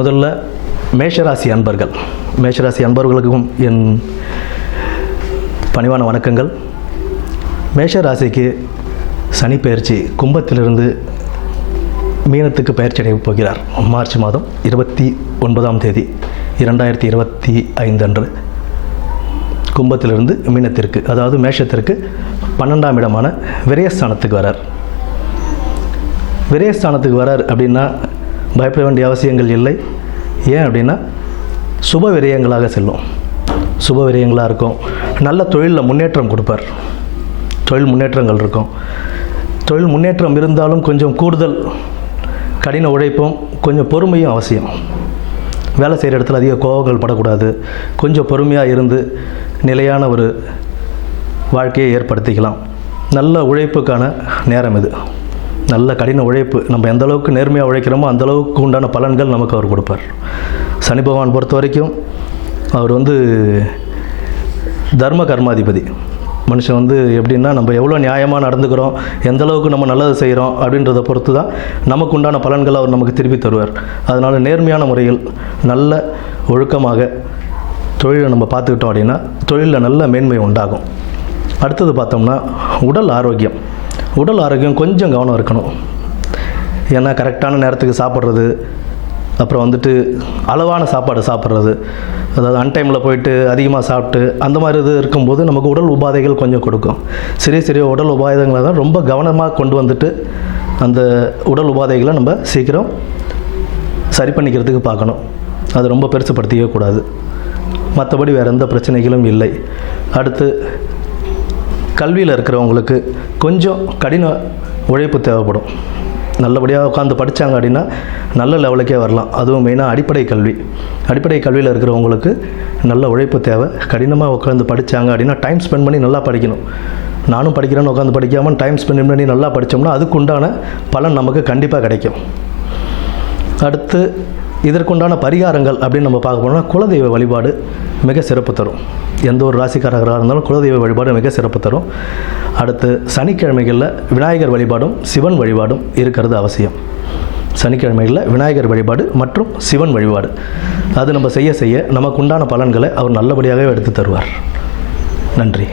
முதல்ல மேஷராசி அன்பர்கள். மேஷராசி அன்பர்களுக்கும் என் பணிவான வணக்கங்கள். மேஷராசிக்கு சனி பயிற்சி கும்பத்திலிருந்து மீனத்துக்கு பயிற்சி அடைய போகிறார். மார்ச் மாதம் இருபத்தி ஒன்பதாம் தேதி இரண்டாயிரத்தி இருபத்தி ஐந்து அன்று. கும்பத்திலிருந்து மீனத்திற்கு அதாவது மேஷத்திற்கு பன்னெண்டாம் இடமான விரயஸ்தானத்துக்கு வரார். விரயஸ்தானத்துக்கு வரார் அப்படின்னா பயப்பட வேண்டிய அவசியங்கள் இல்லை. ஏன் அப்படின்னா சுப விரயங்களாக செல்லும். சுப விரயங்களாக இருக்கும். நல்ல தொழிலில் முன்னேற்றம் கொடுப்பார். தொழில் முன்னேற்றங்கள் இருக்கும். தொழில் முன்னேற்றம் இருந்தாலும் கொஞ்சம் கூடுதல் கடின உழைப்பும் கொஞ்சம் பொறுமையும் அவசியம். வேலை செய்கிற இடத்துல அதிக கோபங்கள் படக்கூடாது. கொஞ்சம் பொறுமையாக இருந்து நிலையான ஒரு வாழ்க்கையை ஏற்படுத்திக்கலாம். நல்ல உழைப்புக்கான நேரம் இது. நல்ல கடின உழைப்பு நம்ம எந்த அளவுக்கு நேர்மையாக உழைக்கிறோமோ அந்த அளவுக்கு உண்டான பலன்கள் நமக்கு அவர் கொடுப்பார். சனி பகவான் பொறுத்த வரைக்கும் அவர் வந்து தர்ம கர்மாதிபதி. மனுஷன் வந்து எப்படின்னா நம்ம எவ்வளோ நியாயமாக நடந்துக்கிறோம் எந்த அளவுக்கு நம்ம நல்லது செய்கிறோம் அப்படின்றத பொறுத்து தான் நமக்கு உண்டான பலன்களை அவர் நமக்கு திருப்பி தருவார். அதனால் நேர்மையான முறையில் நல்ல ஒழுக்கமாக தொழிலை நம்ம பார்த்துக்கிட்டோம் அப்படின்னா தொழிலில் நல்ல மேன்மை உண்டாகும். அடுத்தது பார்த்தோம்னா உடல் ஆரோக்கியம். உடல் ஆரோக்கியம் கொஞ்சம் கவனம் இருக்கணும். ஏன்னா கரெக்டான நேரத்துக்கு சாப்பிட்றது அப்புறம் வந்துட்டு அளவான சாப்பாடு சாப்பிட்றது. அதாவது அன்டைமில் போயிட்டு அதிகமாக சாப்பிட்டு அந்த மாதிரி இது இருக்கும்போது நமக்கு உடல் உபாதைகள் கொஞ்சம் கொடுக்கும். சிறிய சிறிய உடல் உபாதைகளை தான் ரொம்ப கவனமாக கொண்டு வந்துட்டு அந்த உடல் உபாதைகளை நம்ம சீக்கிரம் சரி பண்ணிக்கிறதுக்கு பார்க்கணும். அது ரொம்ப பெருசுப்படுத்திக்கவே கூடாது. மற்றபடி வேறு எந்த பிரச்சனைகளும் இல்லை. அடுத்து கல்வியில் இருக்கிறவங்களுக்கு கொஞ்சம் கடின உழைப்பு தேவைப்படும். நல்லபடியாக உட்காந்து படித்தாங்க அப்படின்னா நல்ல லெவலுக்கே வரலாம். அதுவும் மெயினாக அடிப்படை கல்வி. அடிப்படை கல்வியில் இருக்கிறவங்களுக்கு நல்ல உழைப்பு தேவை. கடினமாக உட்காந்து படித்தாங்க அப்படின்னா டைம் ஸ்பெண்ட் பண்ணி நல்லா படிக்கணும். நானும் படிக்கிறேன்னு உட்காந்து படிக்காமல் டைம் ஸ்பெண்ட் பண்ணி நல்லா படித்தோம்னா அதுக்கு உண்டான பலன் நமக்கு கண்டிப்பாக கிடைக்கும். அடுத்து இதற்குண்டான பரிகாரங்கள் அப்படின்னு நம்ம பார்க்க போனோம்னா குலதெய்வ வழிபாடு மிக சிறப்பு தரும். எந்த ஒரு ராசிக்காரராக இருந்தாலும் குலதெய்வ வழிபாடு மிக சிறப்பு தரும். அடுத்து சனிக்கிழமைகளில் விநாயகர் வழிபாடும் சிவன் வழிபாடும் இருக்கிறது அவசியம். சனிக்கிழமைகளில் விநாயகர் வழிபாடு மற்றும் சிவன் வழிபாடு. அது நம்ம செய்ய செய்ய நமக்கு உண்டான பலன்களை அவர் நல்லபடியாகவே எடுத்து தருவார். நன்றி.